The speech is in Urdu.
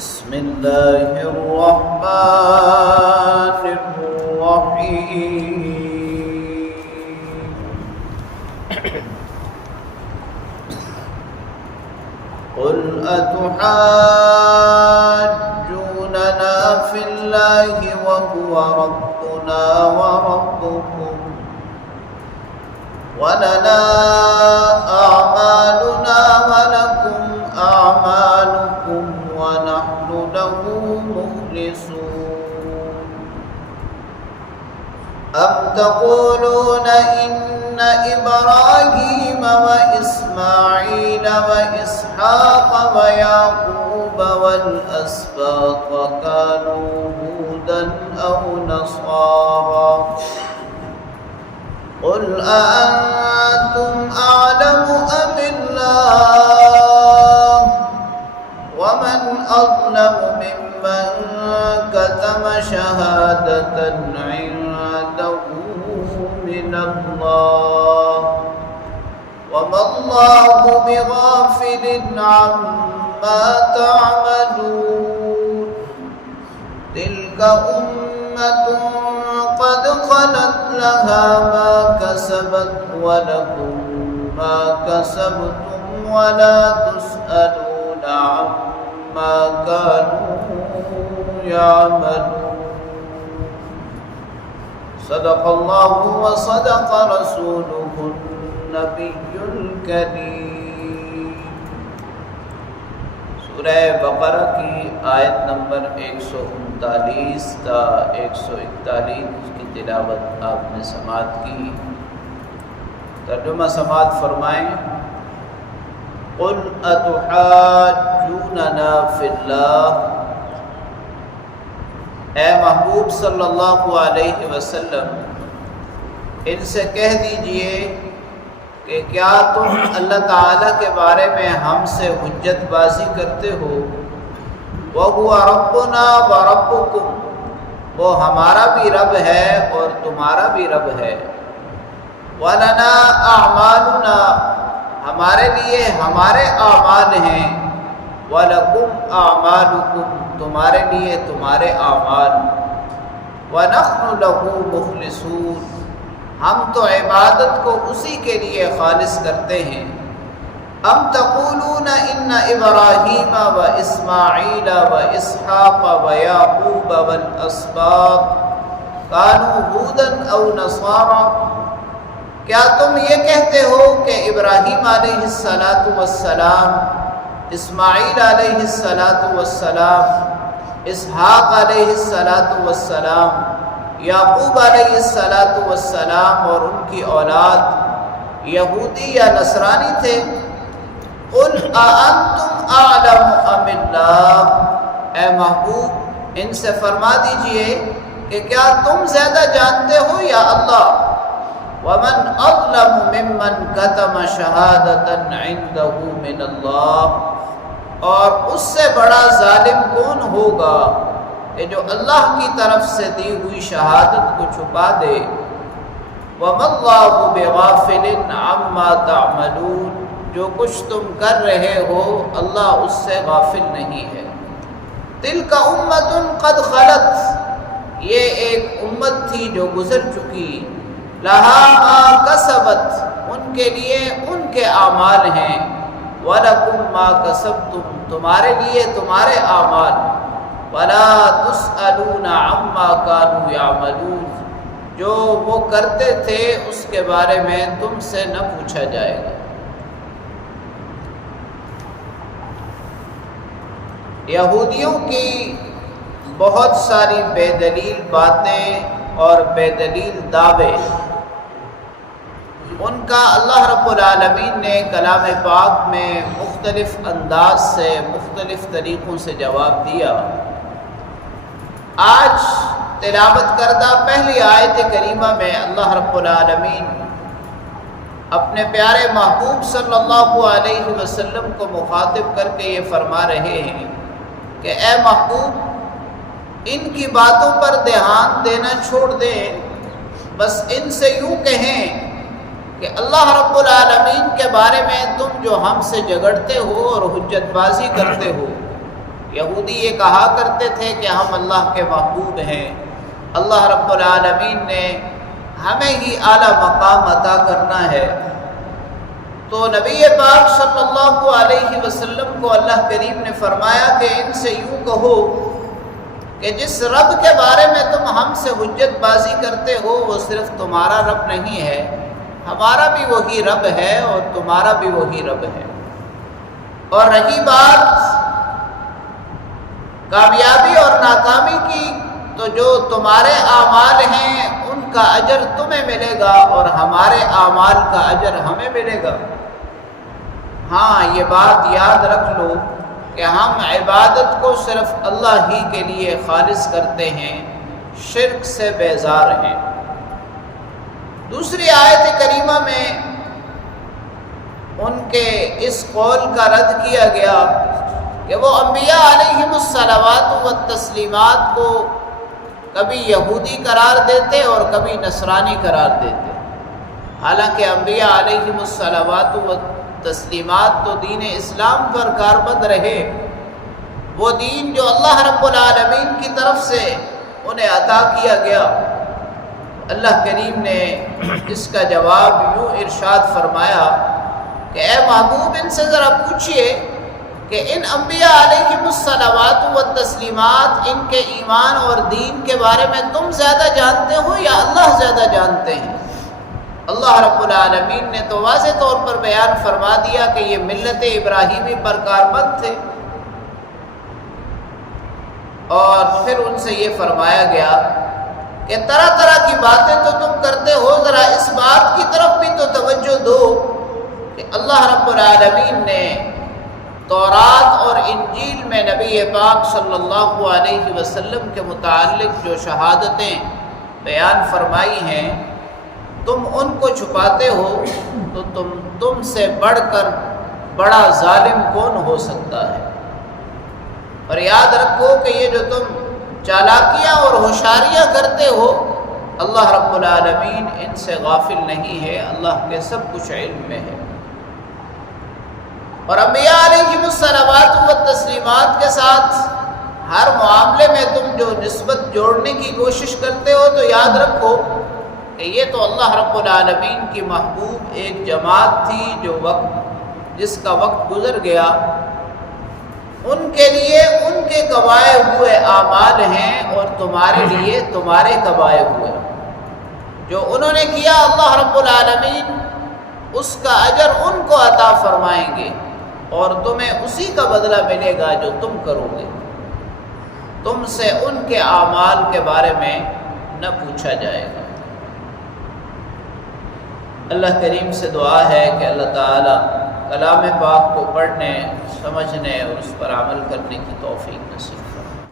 بسم الله الرحمن الرحيم. قل أتحاجوننا في الله وهو ربنا وربكم ولنا أعمالنا ولكم أعمالكم ونحن له مخلصون. أم تقولون إن إبراهيم وإسماعيل وإسحاق ويعقوب والأسباط كانوا هودا أو نصارى قل أأنتم أعلم أم الله ومن أظلم ممن كتم شهادة عنده من الله وما الله بغافل عما تعملون. تلك أمة قد خلت لها ما كسبت ولكم ما كسبتم ولا تسألون عما كانوا يعملون. صدق الله وصدق رسوله النبي الكريم. سورہ بقرہ کی آیت نمبر 139 تا 141 کی تلاوت آپ نے سماعت کی. ترجمہ سماعت فرمائیں. قل اتحاجوننا فی اللہ، اے محبوب صلی اللہ علیہ وسلم ان سے کہہ دیجئے کہ کیا تم اللہ تعالیٰ کے بارے میں ہم سے حجت بازی کرتے ہو؟ وَهُوَ رَبُّنَا وَرَبُّكُمْ، وہ ہمارا بھی رب ہے اور تمہارا بھی رب ہے. وَلَنَا أَعْمَالُنَا، ہمارے لیے ہمارے اعمال ہیں. وَلَكُمْ أَعْمَالُكُمْ، تمہارے لیے تمہارے اعمال. وَنَحْنُ لَهُ مُخْلِصُونَ، ہم تو عبادت کو اسی کے لیے خالص کرتے ہیں. ام تقولون ان ابراہیم و اسماعیل و اسحاق و یعقوب والاسباط کانوا ہودا او نصارا، کیا تم یہ کہتے ہو کہ ابراہیم علیہ السلام، اسماعیل علیہ السلام، اسحاق علیہ السلام، یعقوب علیہ السلام اور ان کی اولاد یہودی یا نصرانی تھے؟ قل اانتم اعلم ام اللہ، اے محبوب ان سے فرما دیجئے کہ کیا تم زیادہ جانتے ہو یا اللہ؟ ومن اظلم ممن کتم شہادۃ عنده من اللہ، اور اس سے بڑا ظالم کون ہوگا کہ جو اللہ کی طرف سے دی ہوئی شہادت کو چھپا دے. وَمَا اللَّهُ بِغَافِلٍ عَمَّا تَعْمَلُونَ، جو کچھ تم کر رہے ہو اللہ اس سے غافل نہیں ہے. تِلْكَ أُمَّةٌ قَدْ خَلَتْ، یہ ایک امت تھی جو گزر چکی. لَهَا مَا كَسَبَتْ، ان کے لیے ان کے اعمال ہیں. وَلَكُمْ مَا كَسَبْتُمْ، تمہارے لیے تمہارے اعمال. وَلَا تُسْأَلُونَ عَمَّا كَانُوا يَعْمَلُونَ، جو وہ کرتے تھے اس کے بارے میں تم سے نہ پوچھا جائے گا. یہودیوں کی بہت ساری بے دلیل باتیں اور بے دلیل دعوے، ان کا اللہ رب العالمین نے کلام پاک میں مختلف انداز سے مختلف طریقوں سے جواب دیا. آج تلاوت کردہ پہلی آیت کریمہ میں اللہ رب العالمین اپنے پیارے محبوب صلی اللہ علیہ وسلم کو مخاطب کر کے یہ فرما رہے ہیں کہ اے محبوب ان کی باتوں پر دھیان دینا چھوڑ دیں، بس ان سے یوں کہیں کہ اللہ رب العالمین کے بارے میں تم جو ہم سے جھگڑتے ہو اور حجت بازی کرتے ہو، یہودی یہ کہا کرتے تھے کہ ہم اللہ کے محبوب ہیں، اللہ رب العالمین نے ہمیں ہی اعلیٰ مقام عطا کرنا ہے۔ تو نبی پاک صلی اللہ علیہ وسلم کو اللہ کریم نے فرمایا کہ ان سے یوں کہو کہ جس رب کے بارے میں تم ہم سے حجت بازی کرتے ہو وہ صرف تمہارا رب نہیں ہے، ہمارا بھی وہی رب ہے اور تمہارا بھی وہی رب ہے۔ اور رہی بات کامیابی اور ناکامی کی، تو جو تمہارے اعمال ہیں ان کا اجر تمہیں ملے گا اور ہمارے اعمال کا اجر ہمیں ملے گا۔ ہاں یہ بات یاد رکھ لو کہ ہم عبادت کو صرف اللہ ہی کے لیے خالص کرتے ہیں، شرک سے بیزار ہیں۔ دوسری آیت کریمہ میں ان کے اس قول کا رد کیا گیا کہ وہ انبیاء علیہم الصلوات والتسلیمات کو کبھی یہودی قرار دیتے اور کبھی نصرانی قرار دیتے، حالانکہ انبیاء علیہم الصلوات والتسلیمات تو دین اسلام پر کاربند رہے، وہ دین جو اللہ رب العالمین کی طرف سے انہیں عطا کیا گیا۔ اللہ کریم نے اس کا جواب یوں ارشاد فرمایا کہ اے محبوب ان سے ذرا پوچھئے کہ ان انبیاء علیہم الصلوات والتسلیمات، ان کے ایمان اور دین کے بارے میں تم زیادہ جانتے ہو یا اللہ زیادہ جانتے ہیں؟ اللہ رب العالمین نے تو واضح طور پر بیان فرما دیا کہ یہ ملت ابراہیمی پر کاربند تھے، اور پھر ان سے یہ فرمایا گیا کہ طرح طرح کی باتیں تو تم کرتے ہو، ذرا اس بات کی طرف بھی تو توجہ دو کہ اللہ رب العالمین نے تورات اور انجیل میں نبی پاک صلی اللہ علیہ وسلم کے متعلق جو شہادتیں بیان فرمائی ہیں، تم ان کو چھپاتے ہو تو تم سے بڑھ کر بڑا ظالم کون ہو سکتا ہے؟ اور یاد رکھو کہ یہ جو تم چالاکیاں اور ہوشیاریاں کرتے ہو، اللہ رب العالمین ان سے غافل نہیں ہے، اللہ کے سب کچھ علم میں ہے۔ اور انبیاء علیہم الصلوات والتسلیمات کے ساتھ ہر معاملے میں تم جو نسبت جوڑنے کی کوشش کرتے ہو تو یاد رکھو کہ یہ تو اللہ رب العالمین کی محبوب ایک جماعت تھی جس کا وقت گزر گیا، ان کے لیے ان کے کمائے ہوئے اعمال ہیں اور تمہارے لیے تمہارے کمائے ہوئے، جو انہوں نے کیا اللہ رب العالمین اس کا اجر ان کو عطا فرمائیں گے اور تمہیں اسی کا بدلہ ملے گا جو تم کرو گے۔ تم سے ان کے اعمال کے بارے میں نہ پوچھا جائے گا۔ اللہ کریم سے دعا ہے کہ اللہ تعالی کلام پاک کو پڑھنے، سمجھنے اور اس پر عمل کرنے کی توفیق نصیب فرمائے۔